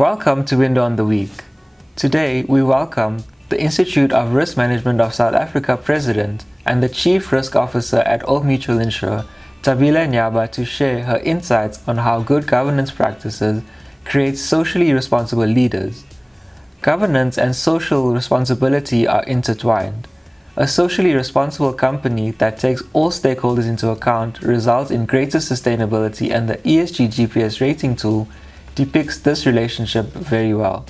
Welcome to Window on the Week. Today, we welcome the Institute of Risk Management of South Africa President and the Chief Risk Officer at Old Mutual Insure, Thabile Nyaba, to share her insights on how good governance practices create socially responsible leaders. Governance and social responsibility are intertwined. A socially responsible company that takes all stakeholders into account results in greater sustainability, and the ESG GPS rating tool depicts this relationship very well.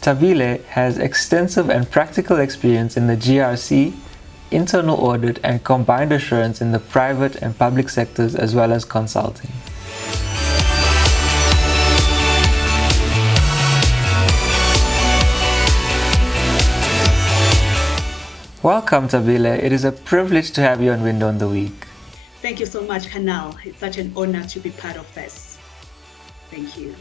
Thabile has extensive and practical experience in the GRC, internal audit, and combined assurance in the private and public sectors, as well as consulting. Welcome, Thabile. It is a privilege to have you on Window on the Week. Thank you so much, Kunaal. It's such an honor to be part of this. Thank you.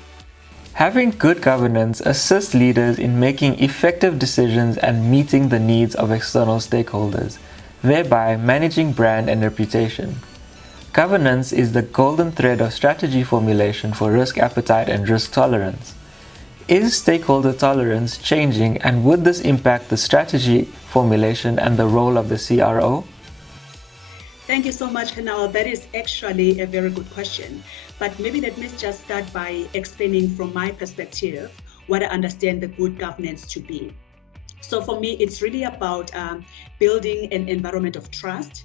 Having good governance assists leaders in making effective decisions and meeting the needs of external stakeholders, thereby managing brand and reputation. Governance is the golden thread of strategy formulation for risk appetite and risk tolerance. Is stakeholder tolerance changing, and would this impact the strategy formulation and the role of the CRO? Thank you so much, Kunaal. That is actually a very good question. But maybe let me just start by explaining from my perspective what I understand the good governance to be. So for me, it's really about building an environment of trust,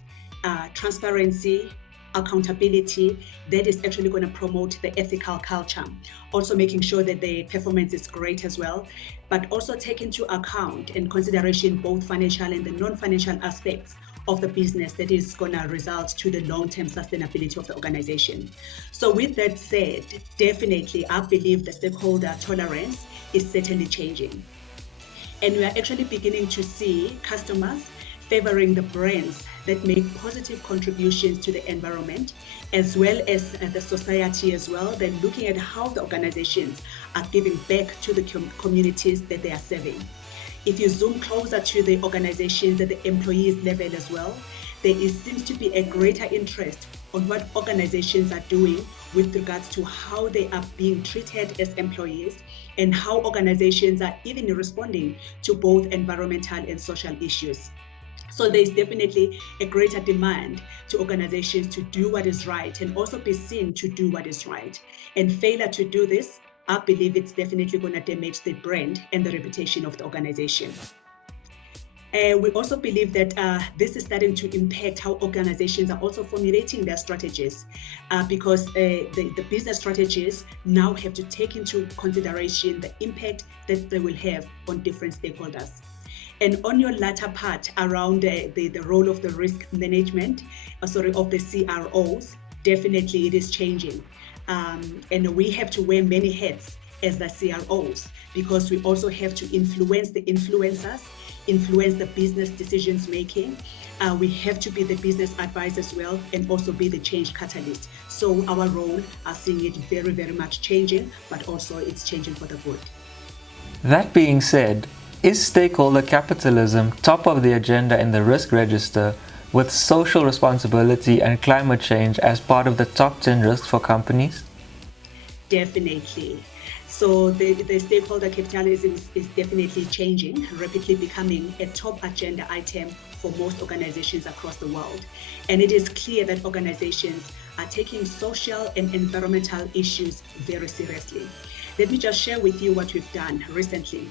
transparency, accountability that is actually going to promote the ethical culture. Also making sure that the performance is great as well, but also take into account and consideration both financial and the non-financial aspects of the business that is going to result to the long-term sustainability of the organization. So with that said, definitely I believe the stakeholder tolerance is certainly changing. And we are actually beginning to see customers favoring the brands that make positive contributions to the environment, as well as the society as well. Then looking at how the organizations are giving back to the communities that they are serving. If you zoom closer to the organizations at the employees level as well, seems to be a greater interest on what organizations are doing with regards to how they are being treated as employees and how organizations are even responding to both environmental and social issues. So there's definitely a greater demand to organizations to do what is right and also be seen to do what is right. And failure to do this, I believe it's definitely going to damage the brand and the reputation of the organization. We also believe that this is starting to impact how organizations are also formulating their strategies because the business strategies now have to take into consideration the impact that they will have on different stakeholders. And on your latter part around the role of the risk management, of the CROs, definitely it is changing. And we have to wear many hats as the CROs because we also have to influence the influencers, influence the business decisions making. We have to be the business advisor as well and also be the change catalyst. So our role, I seeing it very, very much changing, but also it's changing for the good. That being said, is stakeholder capitalism top of the agenda in the risk register, with social responsibility and climate change as part of the top 10 risks for companies? Definitely. So the stakeholder capitalism is definitely changing, rapidly becoming a top agenda item for most organizations across the world. And it is clear that organizations are taking social and environmental issues very seriously. Let me just share with you what we've done recently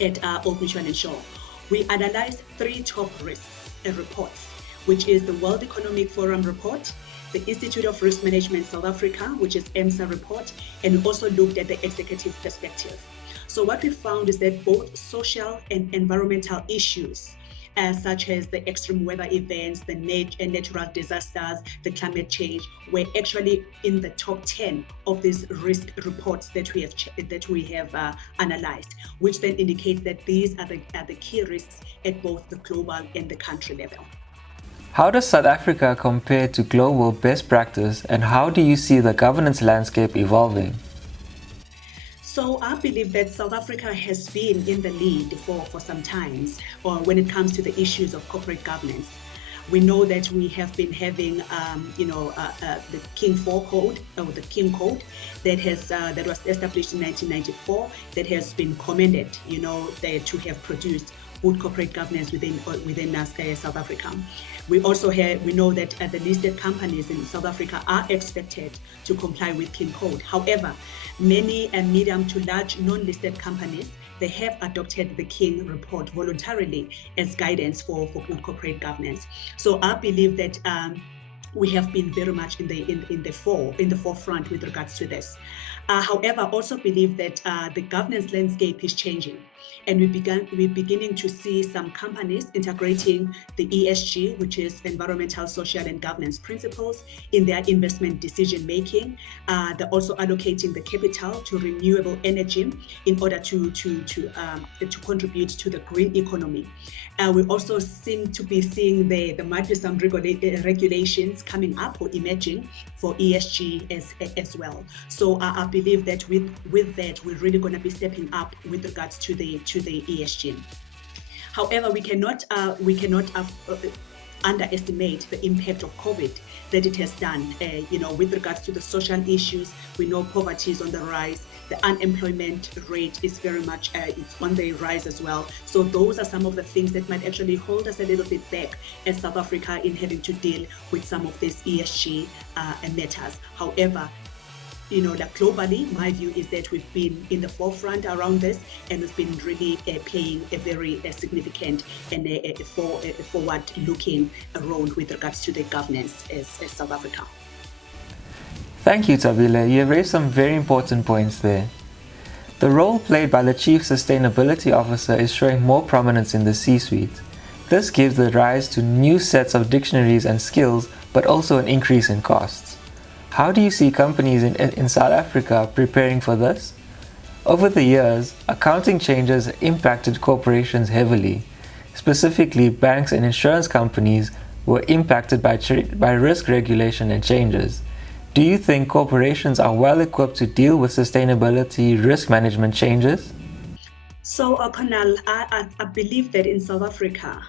at Old Mutual Insure. We analyzed 3 top risks reports, which is the World Economic Forum report, the Institute of Risk Management South Africa, which is IRMSA report, and we also looked at the executive perspective. So what we found is that both social and environmental issues, such as the extreme weather events, the natural disasters, the climate change, were actually in the top 10 of these risk reports that we have analyzed, which then indicates that these are the key risks at both the global and the country level. How does South Africa compare to global best practice, and how do you see the governance landscape evolving? So I believe that South Africa has been in the lead for some time when it comes to the issues of corporate governance. We know that we have been having, the King 4 code, or the King code, that was established in 1994, that has been commended, to have produced good corporate governance within South Africa. We know that the listed companies in South Africa are expected to comply with King Code. However, many medium to large non-listed companies, they have adopted the King report voluntarily as guidance for good corporate governance. So I believe that we have been very much in the forefront with regards to this. However, I also believe that the governance landscape is changing, and we're beginning to see some companies integrating the ESG, which is environmental, social, and governance principles, in their investment decision making. They're also allocating the capital to renewable energy in order to contribute to the green economy. We also seem to be seeing there might be some regulations coming up or emerging for ESG as well. So I believe that with that, we're really going to be stepping up with regards to the ESG. However, we cannot underestimate the impact of COVID that it has done. With regards to the social issues, we know poverty is on the rise. The unemployment rate is very much it's on the rise as well. So those are some of the things that might actually hold us a little bit back as South Africa in having to deal with some of these ESG matters. However, globally, my view is that we've been in the forefront around this, and we've been really playing a very significant and a forward-looking role with regards to the governance as South Africa. Thank you, Thabile. You have raised some very important points there. The role played by the Chief Sustainability Officer is showing more prominence in the C-suite. This gives the rise to new sets of dictionaries and skills, but also an increase in costs. How do you see companies in South Africa preparing for this? Over the years, accounting changes impacted corporations heavily. Specifically, banks and insurance companies were impacted by risk regulation and changes. Do you think corporations are well equipped to deal with sustainability risk management changes? So, Kunaal, I believe that in South Africa,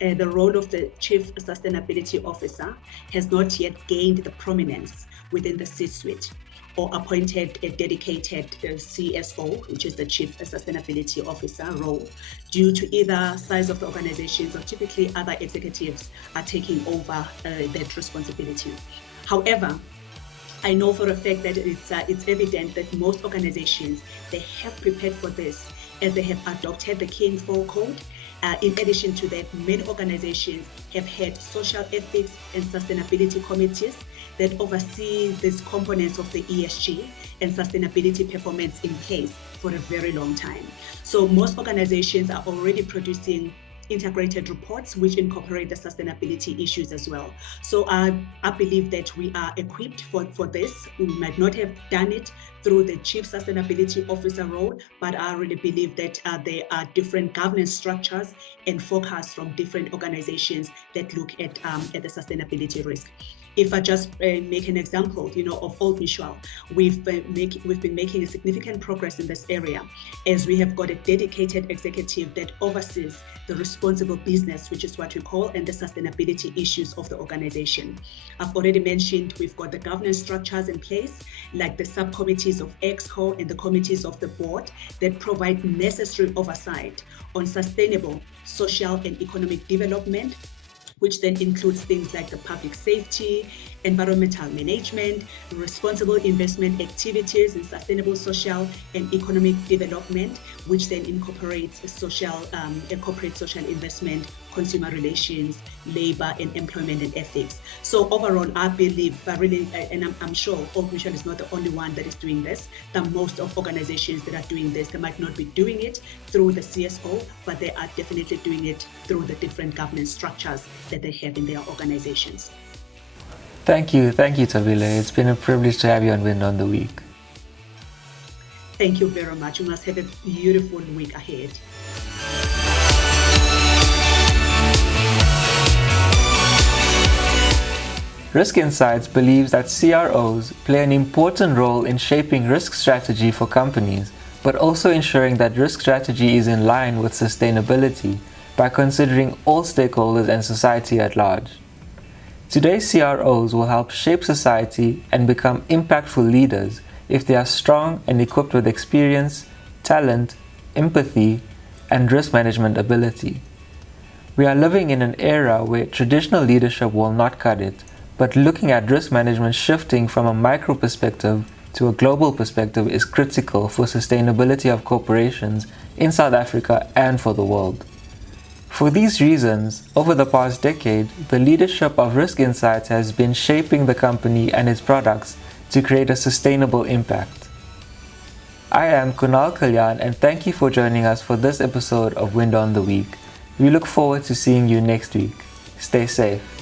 the role of the Chief Sustainability Officer has not yet gained the prominence within the C-suite, or appointed a dedicated CSO, which is the Chief Sustainability Officer role, due to either size of the organizations or typically other executives are taking over that responsibility. However, I know for a fact that it's evident that most organizations, they have prepared for this, as they have adopted the King 4 code. In addition to that, many organizations have had social ethics and sustainability committees that oversee these components of the ESG and sustainability performance in place for a very long time. So most organizations are already producing integrated reports which incorporate the sustainability issues as well. So I believe that we are equipped for this. We might not have done it through the Chief Sustainability Officer role, but I really believe that there are different governance structures and forecasts from different organizations that look at the sustainability risk. If I just make an example, of Old Mutual, we've been making a significant progress in this area, as we have got a dedicated executive that oversees the responsible business, which is what we call, and the sustainability issues of the organization. I've already mentioned we've got the governance structures in place, like the subcommittees of EXCO and the committees of the board that provide necessary oversight on sustainable social and economic development, which then includes things like the public safety, environmental management, responsible investment activities in sustainable social and economic development, which then incorporates corporate social investment, consumer relations, labor and employment and ethics. So overall, I believe, and I'm sure Old Mutual is not the only one that is doing this, that most of organizations that are doing this, they might not be doing it through the CSO, but they are definitely doing it through the different governance structures that they have in their organizations. Thank you, Thabile. It's been a privilege to have you on Wind on the Week. Thank you very much. You must have a beautiful week ahead. Risk Insights believes that CROs play an important role in shaping risk strategy for companies, but also ensuring that risk strategy is in line with sustainability. by considering all stakeholders and society at large. Today's CROs will help shape society and become impactful leaders if they are strong and equipped with experience, talent, empathy, and risk management ability. We are living in an era where traditional leadership will not cut it, but looking at risk management shifting from a micro perspective to a global perspective is critical for sustainability of corporations in South Africa and for the world. For these reasons, over the past decade, the leadership of Risk Insights has been shaping the company and its products to create a sustainable impact. I am Kunaal Kalyan and thank you for joining us for this episode of Wind on the Week. We look forward to seeing you next week. Stay safe.